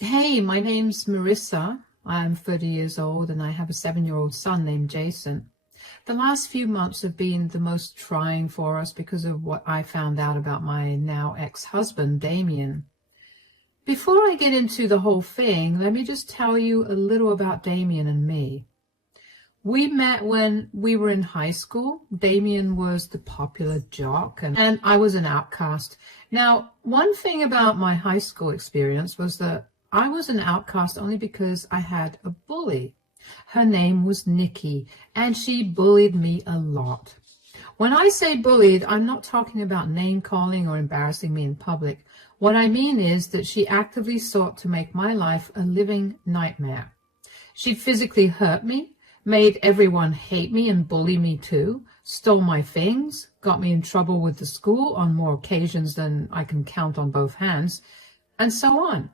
Hey, my name's Marissa. I'm 30 years old and I have a 7-year-old son named Jason. The last few months have been the most trying for us because of what I found out about my now ex-husband, Damien. Before I get into the whole thing, let me just tell you a little about Damien and me. We met when we were in high school. Damien was the popular jock and I was an outcast. Now, one thing about my high school experience was that I was an outcast only because I had a bully. Her name was Nikki, and she bullied me a lot. When I say bullied, I'm not talking about name-calling or embarrassing me in public. What I mean is that she actively sought to make my life a living nightmare. She physically hurt me, made everyone hate me and bully me too, stole my things, got me in trouble with the school on more occasions than I can count on both hands, and so on.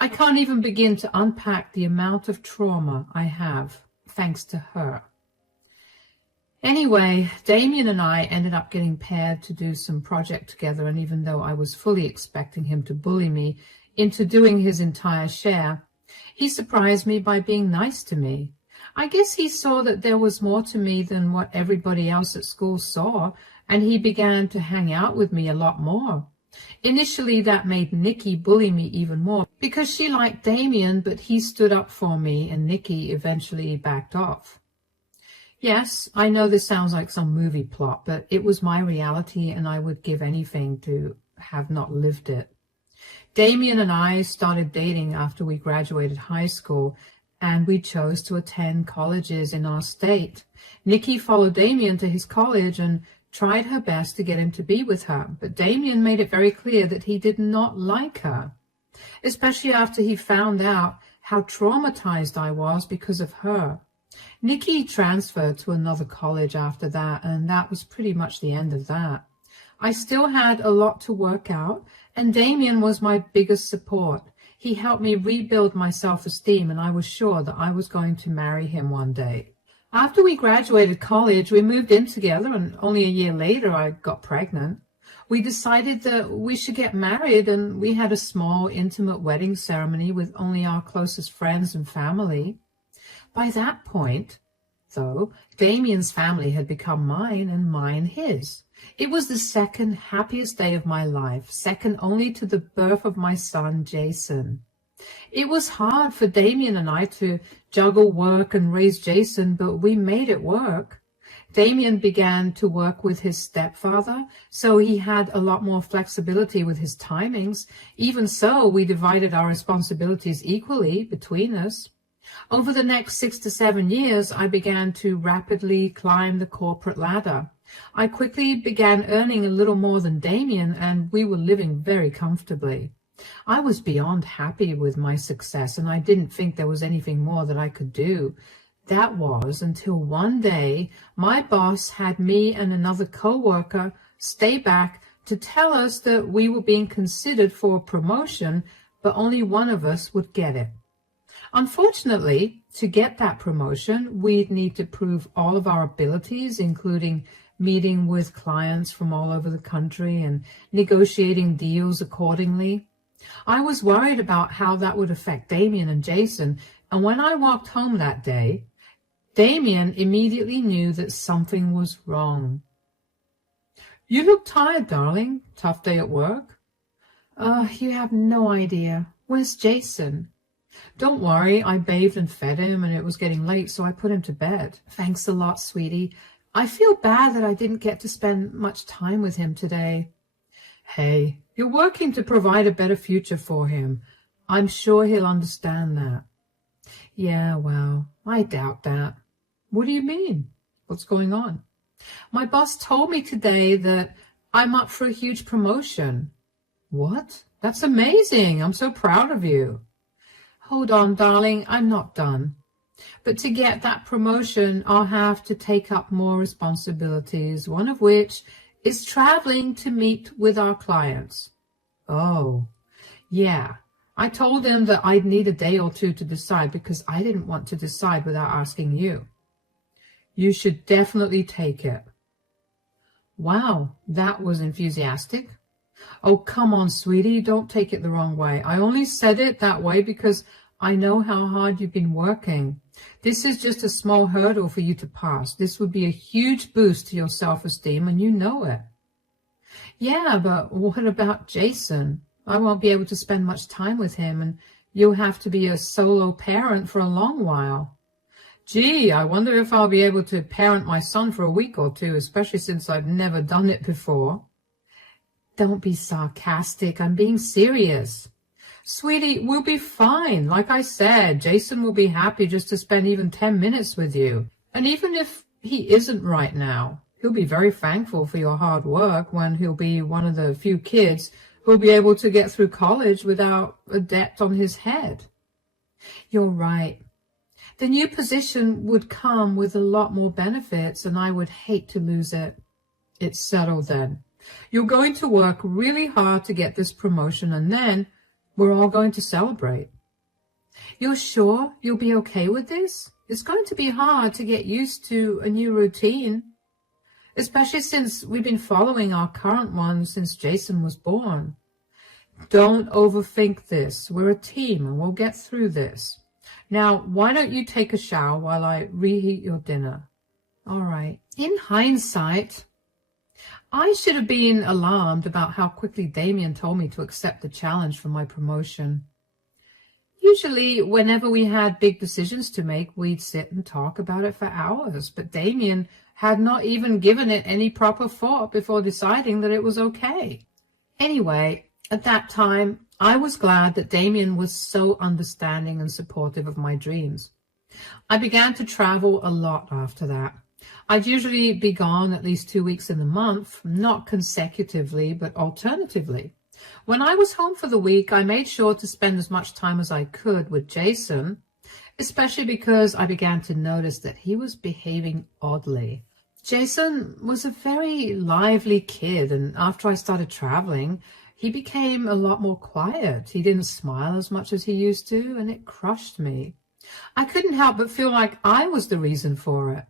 I can't even begin to unpack the amount of trauma I have thanks to her. Anyway, Damien and I ended up getting paired to do some project together, and even though I was fully expecting him to bully me into doing his entire share, he surprised me by being nice to me. I guess he saw that there was more to me than what everybody else at school saw, and he began to hang out with me a lot more. Initially, that made Nikki bully me even more because she liked Damien, but he stood up for me and Nikki eventually backed off. Yes, I know this sounds like some movie plot, but it was my reality and I would give anything to have not lived it. Damien and I started dating after we graduated high school, and we chose to attend colleges in our state. Nikki followed Damien to his college and tried her best to get him to be with her, but Damien made it very clear that he did not like her, especially after he found out how traumatized I was because of her. Nikki transferred to another college after that, and that was pretty much the end of that. I still had a lot to work out, and Damien was my biggest support. He helped me rebuild my self-esteem, and I was sure that I was going to marry him one day. After we graduated college, we moved in together, and only a year later I got pregnant. We decided that we should get married, and we had a small, intimate wedding ceremony with only our closest friends and family. By that point, though, Damien's family had become mine and mine his. It was the second happiest day of my life, second only to the birth of my son, Jason. It was hard for Damien and I to juggle work and raise Jason, but we made it work. Damien began to work with his stepfather, so he had a lot more flexibility with his timings. Even so, we divided our responsibilities equally between us. Over the next 6 to 7 years, I began to rapidly climb the corporate ladder. I quickly began earning a little more than Damien, and we were living very comfortably. I was beyond happy with my success, and I didn't think there was anything more that I could do. That was until one day my boss had me and another co-worker stay back to tell us that we were being considered for a promotion, but only one of us would get it. Unfortunately, to get that promotion, we'd need to prove all of our abilities, including meeting with clients from all over the country and negotiating deals accordingly. I was worried about how that would affect Damien and Jason, and when I walked home that day, Damien immediately knew that something was wrong. "You look tired, darling. Tough day at work?" You have no idea. Where's Jason?" "Don't worry, I bathed and fed him, and it was getting late, so I put him to bed." "Thanks a lot, sweetie. I feel bad that I didn't get to spend much time with him today." "Hey, you're working to provide a better future for him. I'm sure he'll understand that." "Yeah, well, I doubt that." "What do you mean? What's going on?" "My boss told me today that I'm up for a huge promotion." "What? That's amazing. I'm so proud of you." "Hold on, darling, I'm not done. But to get that promotion, I'll have to take up more responsibilities, one of which is traveling to meet with our clients." "Oh, yeah. I told him that I'd need a day or two to decide because I didn't want to decide without asking you." "You should definitely take it." Wow, that was enthusiastic. Oh, come on, sweetie, don't take it the wrong way. I only said it that way because I know how hard you've been working. This is just a small hurdle for you to pass. This would be a huge boost to your self-esteem, and you know it. Yeah, but what about Jason? I won't be able to spend much time with him, and you'll have to be a solo parent for a long while. Gee, I wonder if I'll be able to parent my son for a week or two, especially since I've never done it before. Don't be sarcastic. I'm being serious. Sweetie, we'll be fine. Like I said, Jason will be happy just to spend even 10 minutes with you. And even if he isn't right now, he'll be very thankful for your hard work when he'll be one of the few kids who'll be able to get through college without a debt on his head. You're right. The new position would come with a lot more benefits, and I would hate to lose it. It's settled then. You're going to work really hard to get this promotion, and then we're all going to celebrate. You're sure you'll be okay with this? It's going to be hard to get used to a new routine, especially since we've been following our current one since Jason was born. Don't overthink this. We're a team, and we'll get through this. Now, why don't you take a shower while I reheat your dinner? All right. In hindsight, I should have been alarmed about how quickly Damien told me to accept the challenge for my promotion. Usually, whenever we had big decisions to make, we'd sit and talk about it for hours, but Damien had not even given it any proper thought before deciding that it was okay. Anyway, at that time, I was glad that Damien was so understanding and supportive of my dreams. I began to travel a lot after that. I'd usually be gone at least 2 weeks in the month, not consecutively, but alternatively. When I was home for the week, I made sure to spend as much time as I could with Jason, especially because I began to notice that he was behaving oddly. Jason was a very lively kid, and after I started traveling, he became a lot more quiet. He didn't smile as much as he used to, and it crushed me. I couldn't help but feel like I was the reason for it.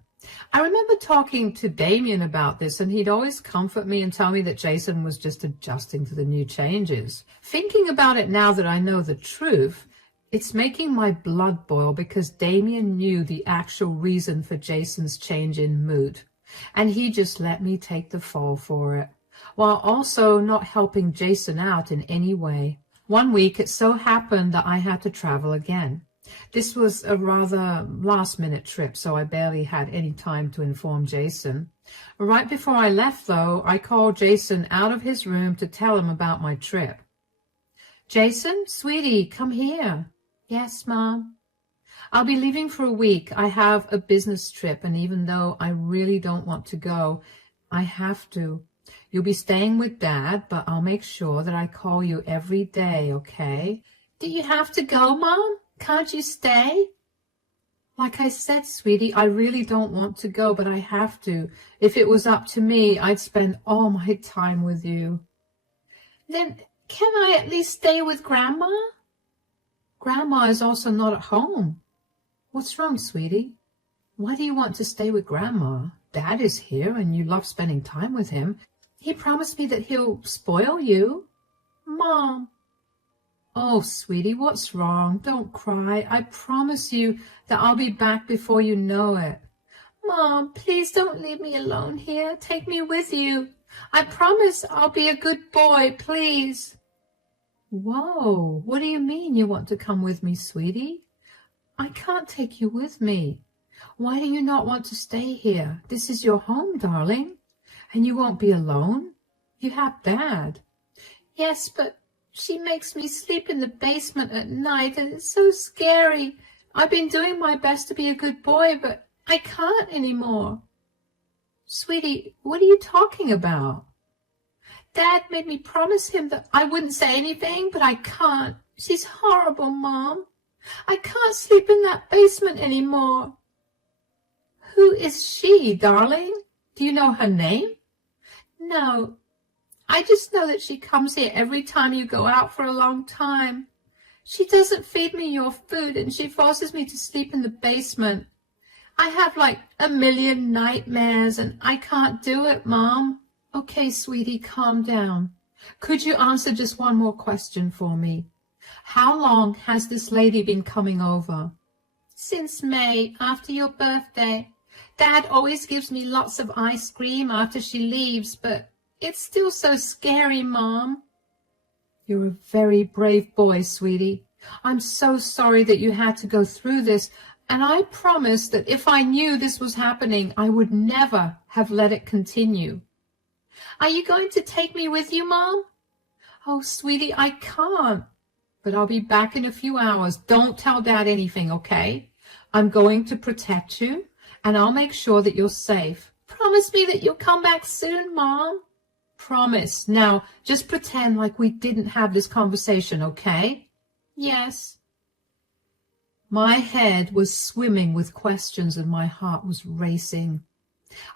I remember talking to Damien about this, and he'd always comfort me and tell me that Jason was just adjusting to the new changes. Thinking about it now that I know the truth, it's making my blood boil because Damien knew the actual reason for Jason's change in mood, and he just let me take the fall for it, while also not helping Jason out in any way. One week it so happened that I had to travel again. This was a rather last-minute trip, so I barely had any time to inform Jason. Right before I left, though, I called Jason out of his room to tell him about my trip. Jason, sweetie, come here. Yes, Mom. I'll be leaving for a week. I have a business trip, and even though I really don't want to go, I have to. You'll be staying with Dad, but I'll make sure that I call you every day, okay? Do you have to go, Mom? Can't you stay? Like I said, sweetie, I really don't want to go, but I have to. If it was up to me, I'd spend all my time with you. Then can I at least stay with Grandma? Grandma is also not at home. What's wrong, sweetie? Why do you want to stay with Grandma? Dad is here, and you love spending time with him. He promised me that he'll spoil you. Mom. Oh, sweetie, what's wrong? Don't cry. I promise you that I'll be back before you know it. Mom, please don't leave me alone here. Take me with you. I promise I'll be a good boy, please. Whoa, what do you mean you want to come with me, sweetie? I can't take you with me. Why do you not want to stay here? This is your home, darling. And you won't be alone. You have Dad. Yes, but she makes me sleep in the basement at night, and it's so scary. I've been doing my best to be a good boy, but I can't anymore. Sweetie, what are you talking about? Dad made me promise him that I wouldn't say anything, but I can't. She's horrible, Mom. I can't sleep in that basement anymore. Who is she, darling? Do you know her name? No. I just know that she comes here every time you go out for a long time. She doesn't feed me your food, and she forces me to sleep in the basement. I have like a million nightmares, and I can't do it, Mom. Okay, sweetie, calm down. Could you answer just one more question for me? How long has this lady been coming over? Since May, after your birthday. Dad always gives me lots of ice cream after she leaves, but it's still so scary, Mom. You're a very brave boy, sweetie. I'm so sorry that you had to go through this, and I promise that if I knew this was happening, I would never have let it continue. Are you going to take me with you, Mom? Oh, sweetie, I can't. But I'll be back in a few hours. Don't tell Dad anything, okay? I'm going to protect you, and I'll make sure that you're safe. Promise me that you'll come back soon, Mom. Promise. Now, just pretend like we didn't have this conversation, okay? Yes. My head was swimming with questions and my heart was racing.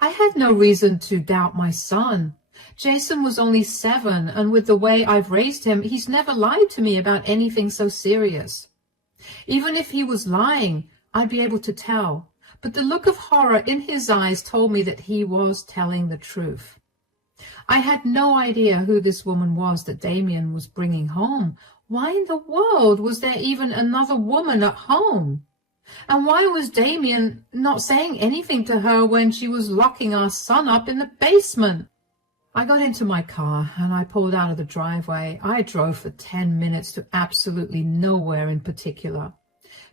I had no reason to doubt my son. Jason was only 7, and with the way I've raised him, he's never lied to me about anything so serious. Even if he was lying, I'd be able to tell. But the look of horror in his eyes told me that he was telling the truth. I had no idea who this woman was that Damien was bringing home. Why in the world was there even another woman at home? And why was Damien not saying anything to her when she was locking our son up in the basement? I got into my car and I pulled out of the driveway. I drove for 10 minutes to absolutely nowhere in particular,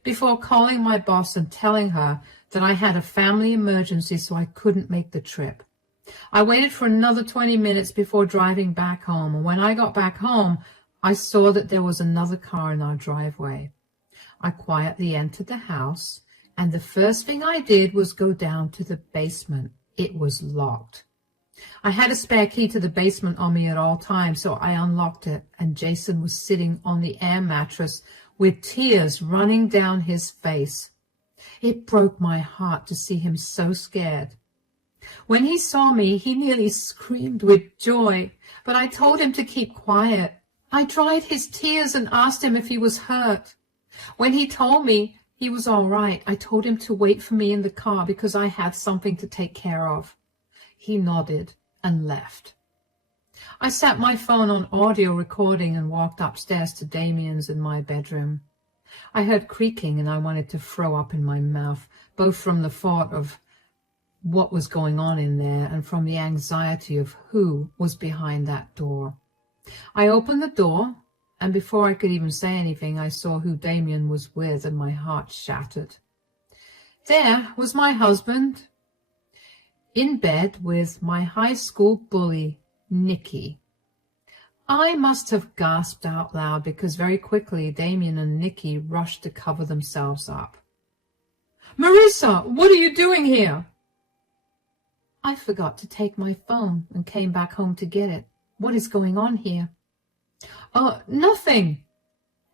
before calling my boss and telling her that I had a family emergency so I couldn't make the trip. I waited for another 20 minutes before driving back home, and when I got back home, I saw that there was another car in our driveway. I quietly entered the house, and the first thing I did was go down to the basement. It was locked. I had a spare key to the basement on me at all times, so I unlocked it, and Jason was sitting on the air mattress with tears running down his face. It broke my heart to see him so scared. When he saw me, he nearly screamed with joy, but I told him to keep quiet. I dried his tears and asked him if he was hurt. When he told me he was all right, I told him to wait for me in the car because I had something to take care of. He nodded and left. I set my phone on audio recording and walked upstairs to Damien's in my bedroom. I heard creaking and I wanted to throw up in my mouth, both from the thought of what was going on in there and from the anxiety of who was behind that door. I opened the door, and before I could even say anything, I saw who Damien was with, and my heart shattered. There was my husband, in bed with my high school bully, Nikki. I must have gasped out loud because very quickly Damien and Nikki rushed to cover themselves up. "Marissa, what are you doing here?" I forgot to take my phone and came back home to get it. What is going on here? Nothing.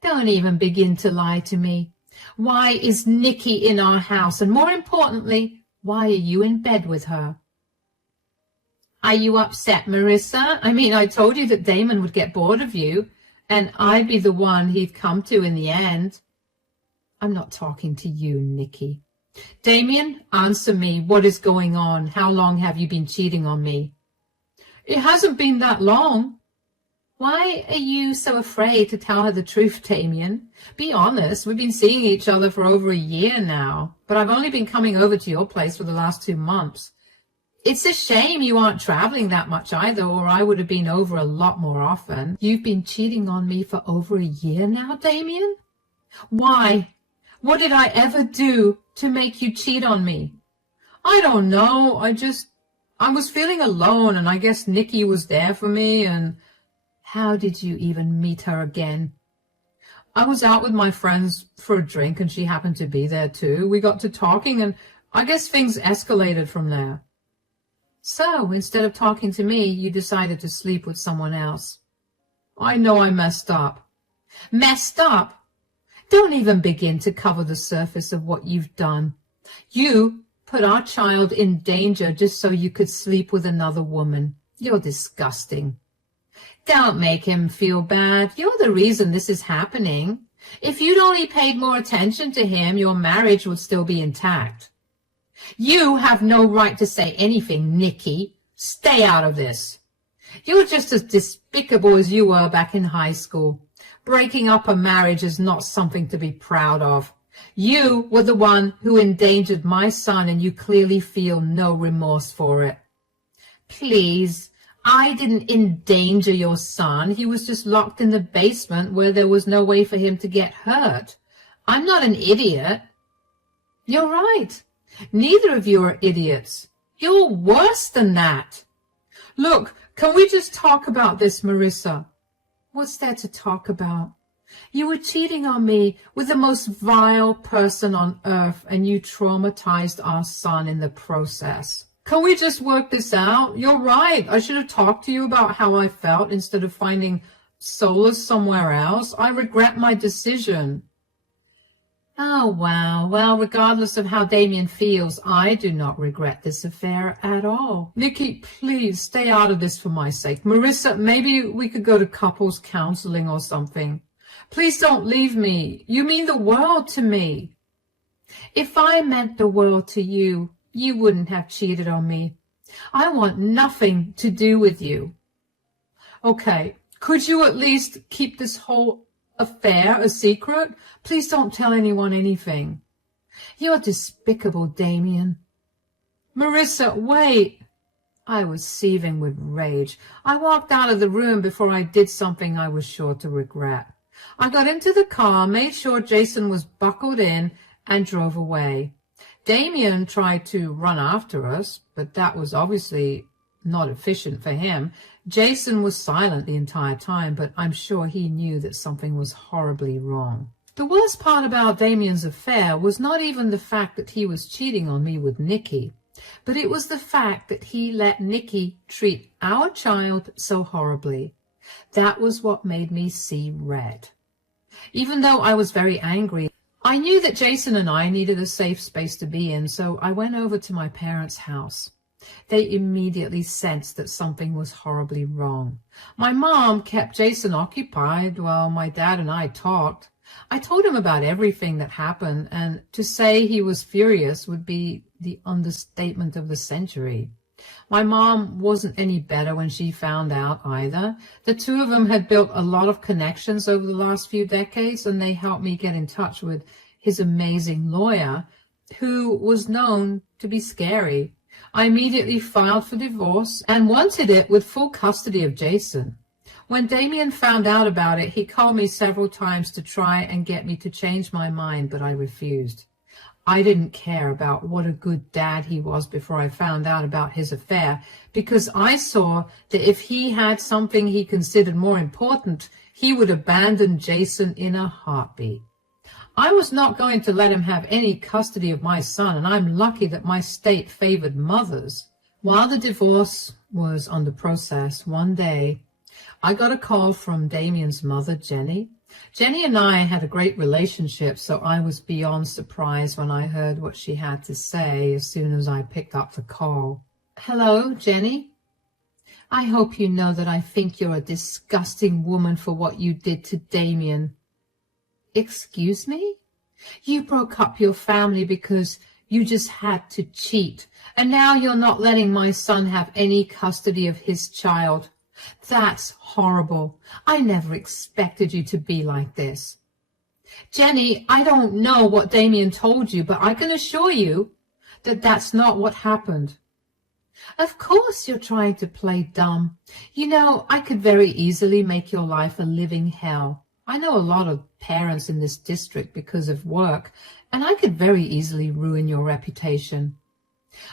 Don't even begin to lie to me. Why is Nikki in our house? And more importantly, why are you in bed with her? Are you upset, Marissa? I mean, I told you that Damon would get bored of you, and I'd be the one he'd come to in the end. I'm not talking to you, Nikki. Damien, answer me. What is going on? How long have you been cheating on me? It hasn't been that long. Why are you so afraid to tell her the truth, Damien? Be honest. We've been seeing each other for over a year now, but I've only been coming over to your place for the last 2 months. It's a shame you aren't traveling that much either, or I would have been over a lot more often. You've been cheating on me for over a year now, Damien? Why? What did I ever do to make you cheat on me? I don't know. I was feeling alone, and I guess Nikki was there for me, and how did you even meet her again? I was out with my friends for a drink, and she happened to be there too. We got to talking, and I guess things escalated from there. So, instead of talking to me, you decided to sleep with someone else. I know I messed up. Messed up? Don't even begin to cover the surface of what you've done. You put our child in danger just so you could sleep with another woman. You're disgusting. Don't make him feel bad. You're the reason this is happening. If you'd only paid more attention to him, your marriage would still be intact. You have no right to say anything, Nikki. Stay out of this. You're just as despicable as you were back in high school. Breaking up a marriage is not something to be proud of. You were the one who endangered my son, and you clearly feel no remorse for it. Please, I didn't endanger your son. He was just locked in the basement where there was no way for him to get hurt. I'm not an idiot. You're right. Neither of you are idiots. You're worse than that. Look, can we just talk about this, Marissa? What's there to talk about? You were cheating on me with the most vile person on earth, and you traumatized our son in the process. Can we just work this out? You're right. I should have talked to you about how I felt instead of finding solace somewhere else. I regret my decision. Oh, wow. Well, regardless of how Damien feels, I do not regret this affair at all. Nikki, please stay out of this for my sake. Marissa, maybe we could go to couples counseling or something. Please don't leave me. You mean the world to me. If I meant the world to you, you wouldn't have cheated on me. I want nothing to do with you. Okay, could you at least keep this whole affair a secret? Please don't tell anyone anything. You're despicable, Damien. Marissa, wait. I was seething with rage. I walked out of the room before I did something I was sure to regret. I got into the car, made sure Jason was buckled in, and drove away. Damien tried to run after us, but that was obviously not efficient for him. Jason was silent the entire time, but I'm sure he knew that something was horribly wrong. The worst part about Damien's affair was not even the fact that he was cheating on me with Nikki, but it was the fact that he let Nikki treat our child so horribly. That was what made me see red. Even though I was very angry, I knew that Jason and I needed a safe space to be in, so I went over to my parents' house. They immediately sensed that something was horribly wrong. My mom kept Jason occupied while my dad and I talked. I told him about everything that happened, and to say he was furious would be the understatement of the century. My mom wasn't any better when she found out either. The two of them had built a lot of connections over the last few decades, and they helped me get in touch with his amazing lawyer, who was known to be scary. I immediately filed for divorce and wanted it with full custody of Jason. When Damien found out about it, he called me several times to try and get me to change my mind, but I refused. I didn't care about what a good dad he was before I found out about his affair, because I saw that if he had something he considered more important, he would abandon Jason in a heartbeat. I was not going to let him have any custody of my son, and I'm lucky that my state favored mothers. While the divorce was under process, one day I got a call from Damien's mother, Jenny. Jenny and I had a great relationship, so I was beyond surprised when I heard what she had to say as soon as I picked up the call. Hello, Jenny. I hope you know that I think you're a disgusting woman for what you did to Damien. Excuse me? You broke up your family because you just had to cheat, and now you're not letting my son have any custody of his child. That's horrible. I never expected you to be like this. Jenny, I don't know what Damien told you, but I can assure you that that's not what happened. Of course you're trying to play dumb. You know, I could very easily make your life a living hell. I know a lot of parents in this district because of work, and I could very easily ruin your reputation.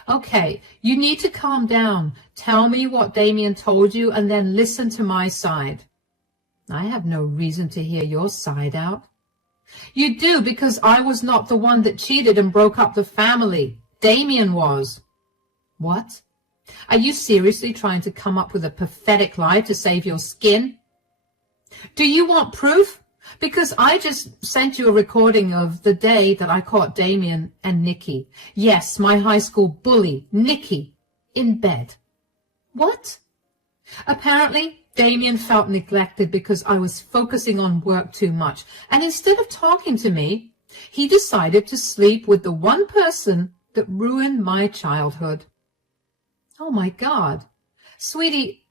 Okay, you need to calm down. Tell me what Damien told you, and then listen to my side. I have no reason to hear your side out. You do, because I was not the one that cheated and broke up the family. Damien was. What? Are you seriously trying to come up with a pathetic lie to save your skin? Do you want proof? Because I just sent you a recording of the day that I caught Damien and Nikki. Yes, my high school bully, Nikki, in bed. What? Apparently, Damien felt neglected because I was focusing on work too much, and instead of talking to me, he decided to sleep with the one person that ruined my childhood. Oh, my God. Sweetie,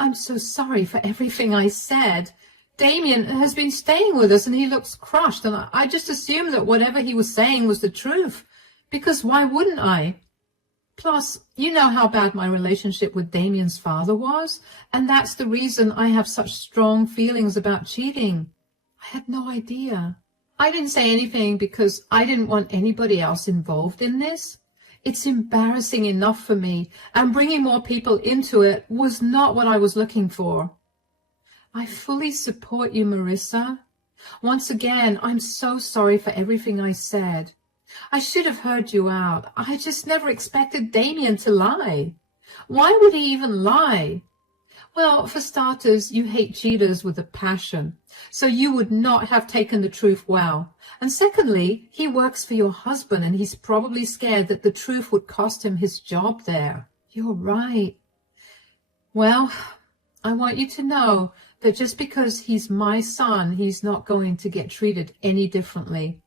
I'm so sorry for everything I said. Damien has been staying with us and he looks crushed, and I just assumed that whatever he was saying was the truth, because why wouldn't I? Plus, you know how bad my relationship with Damien's father was, and that's the reason I have such strong feelings about cheating. I had no idea. I didn't say anything because I didn't want anybody else involved in this. It's embarrassing enough for me, and bringing more people into it was not what I was looking for. I fully support you, Marissa. Once again, I'm so sorry for everything I said. I should have heard you out. I just never expected Damien to lie. Why would he even lie? Well, for starters, you hate cheaters with a passion, so you would not have taken the truth well. And secondly, he works for your husband, and he's probably scared that the truth would cost him his job there. You're right. Well, I want you to know that just because he's my son, he's not going to get treated any differently.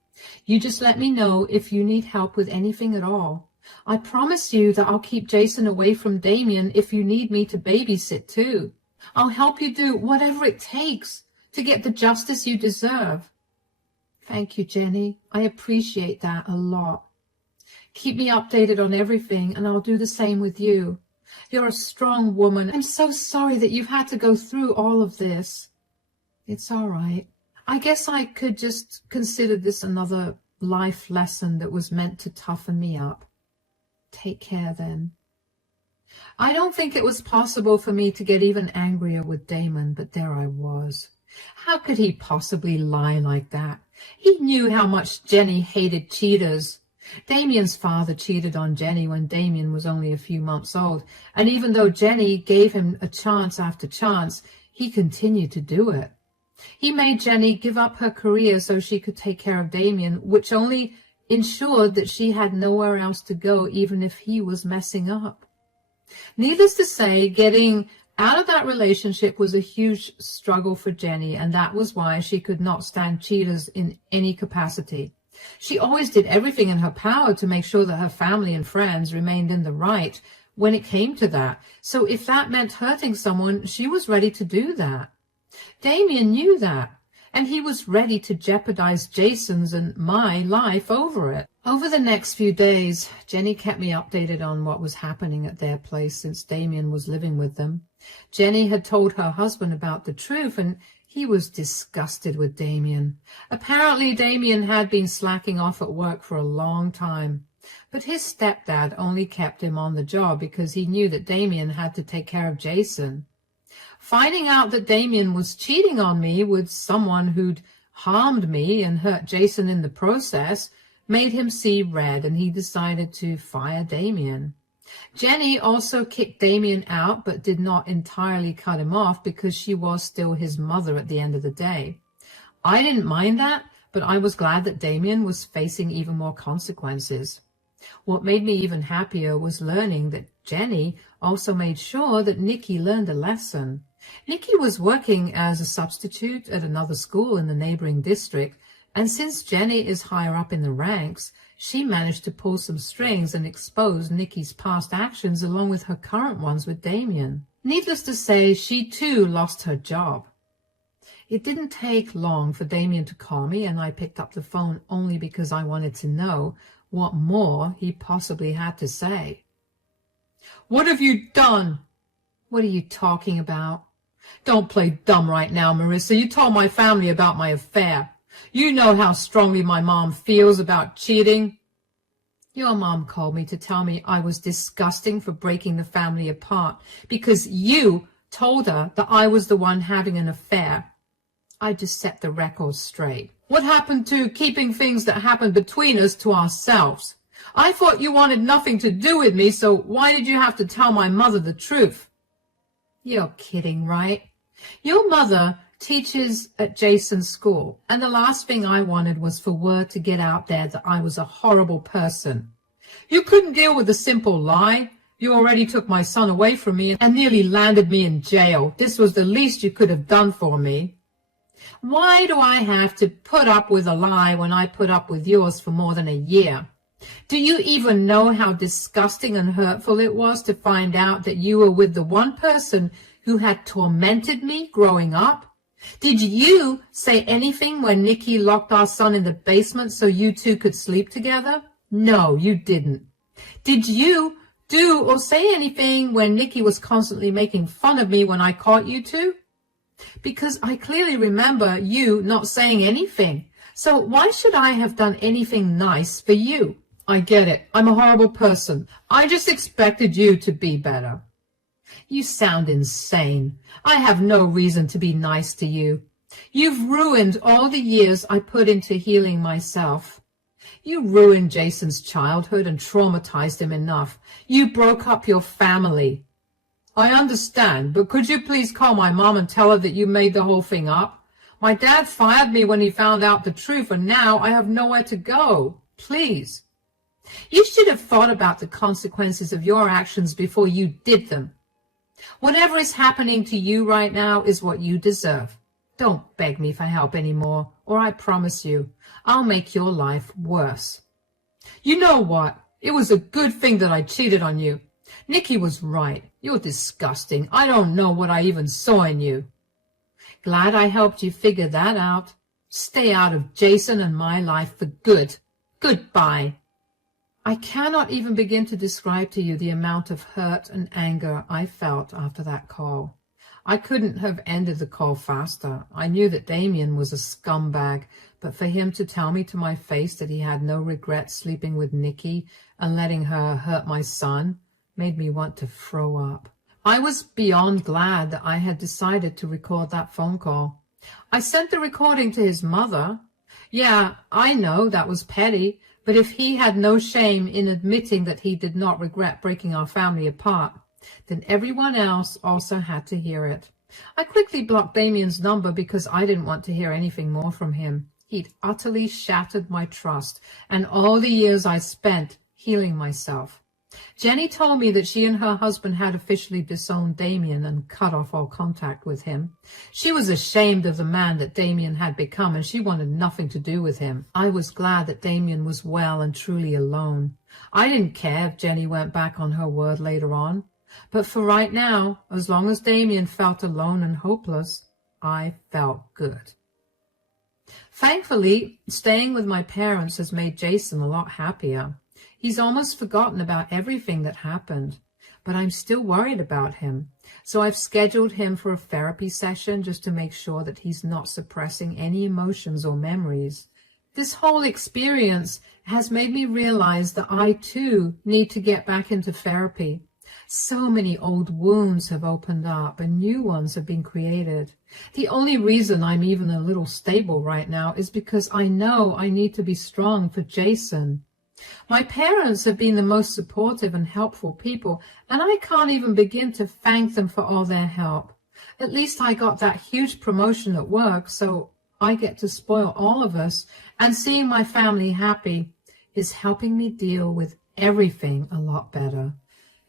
You just let me know if you need help with anything at all. I promise you that I'll keep Jason away from Damien if you need me to babysit too. I'll help you do whatever it takes to get the justice you deserve. Thank you, Jenny. I appreciate that a lot. Keep me updated on everything, and I'll do the same with you. You're a strong woman. I'm so sorry that you've had to go through all of this. It's all right. I guess I could just consider this another life lesson that was meant to toughen me up. Take care then. I don't think it was possible for me to get even angrier with Damon, but there I was. How could he possibly lie like that? He knew how much Jenny hated cheaters. Damien's father cheated on Jenny when Damien was only a few months old, and even though Jenny gave him a chance after chance, he continued to do it. He made Jenny give up her career so she could take care of Damien, which only ensured that she had nowhere else to go, even if he was messing up. Needless to say, getting out of that relationship was a huge struggle for Jenny, and that was why she could not stand cheaters in any capacity. She always did everything in her power to make sure that her family and friends remained in the right when it came to that. So if that meant hurting someone, she was ready to do that. Damien knew that, and he was ready to jeopardize Jason's and my life over it. Over the next few days, Jenny kept me updated on what was happening at their place since Damien was living with them. Jenny had told her husband about the truth, and he was disgusted with Damien. Apparently, Damien had been slacking off at work for a long time, but his stepdad only kept him on the job because he knew that Damien had to take care of Jason. Finding out that Damien was cheating on me with someone who'd harmed me and hurt Jason in the process made him see red, and he decided to fire Damien. Jenny also kicked Damien out, but did not entirely cut him off because she was still his mother at the end of the day. I didn't mind that, but I was glad that Damien was facing even more consequences. What made me even happier was learning that Jenny also made sure that Nikki learned a lesson. Nikki was working as a substitute at another school in the neighboring district, and since Jenny is higher up in the ranks, she managed to pull some strings and expose Nikki's past actions along with her current ones with Damien. Needless to say, she too lost her job. It didn't take long for Damien to call me, and I picked up the phone only because I wanted to know what more he possibly had to say. "What have you done?" "What are you talking about?" "Don't play dumb right now, Marissa. You told my family about my affair. You know how strongly my mom feels about cheating." "Your mom called me to tell me I was disgusting for breaking the family apart because you told her that I was the one having an affair." I just set the record straight. "What happened to keeping things that happened between us to ourselves? I thought you wanted nothing to do with me, so why did you have to tell my mother the truth?" "You're kidding, right? Your mother teaches at Jason's school, and the last thing I wanted was for word to get out there that I was a horrible person. You couldn't deal with a simple lie. You already took my son away from me and nearly landed me in jail. This was the least you could have done for me. Why do I have to put up with a lie when I put up with yours for more than a year? Do you even know how disgusting and hurtful it was to find out that you were with the one person who had tormented me growing up? Did you say anything when Nikki locked our son in the basement so you two could sleep together? No, you didn't. Did you do or say anything when Nikki was constantly making fun of me when I caught you two? Because I clearly remember you not saying anything. So why should I have done anything nice for you? I get it. I'm a horrible person. I just expected you to be better. You sound insane. I have no reason to be nice to you. You've ruined all the years I put into healing myself. You ruined Jason's childhood and traumatized him enough. You broke up your family. I understand, but could you please call my mom and tell her that you made the whole thing up? My dad fired me when he found out the truth, and now I have nowhere to go. Please. You should have thought about the consequences of your actions before you did them. Whatever is happening to you right now is what you deserve. Don't beg me for help anymore, or I promise you, I'll make your life worse. You know what? It was a good thing that I cheated on you. Nikki was right. You're disgusting. I don't know what I even saw in you. Glad I helped you figure that out. Stay out of Jason and my life for good. Goodbye. I cannot even begin to describe to you the amount of hurt and anger I felt after that call. I couldn't have ended the call faster. I knew that Damien was a scumbag, but for him to tell me to my face that he had no regret sleeping with Nikki and letting her hurt my son made me want to throw up. I was beyond glad that I had decided to record that phone call. I sent the recording to his mother. Yeah, I know that was petty, but if he had no shame in admitting that he did not regret breaking our family apart, then everyone else also had to hear it. I quickly blocked Damien's number because I didn't want to hear anything more from him. He'd utterly shattered my trust and all the years I spent healing myself. Jenny told me that she and her husband had officially disowned Damien and cut off all contact with him. She was ashamed of the man that Damien had become, and she wanted nothing to do with him. I was glad that Damien was well and truly alone. I didn't care if Jenny went back on her word later on. But for right now, as long as Damien felt alone and hopeless, I felt good. Thankfully, staying with my parents has made Jason a lot happier. He's almost forgotten about everything that happened, but I'm still worried about him. So I've scheduled him for a therapy session just to make sure that he's not suppressing any emotions or memories. This whole experience has made me realize that I too need to get back into therapy. So many old wounds have opened up and new ones have been created. The only reason I'm even a little stable right now is because I know I need to be strong for Jason. My parents have been the most supportive and helpful people, and I can't even begin to thank them for all their help. At least I got that huge promotion at work, so I get to spoil all of us, and seeing my family happy is helping me deal with everything a lot better.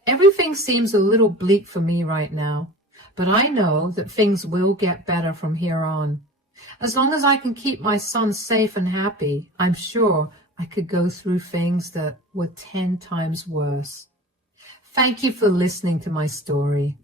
Everything seems a little bleak for me right now, but I know that things will get better from here on. As long as I can keep my son safe and happy, I'm sure I could go through things that were 10 times worse. Thank you for listening to my story.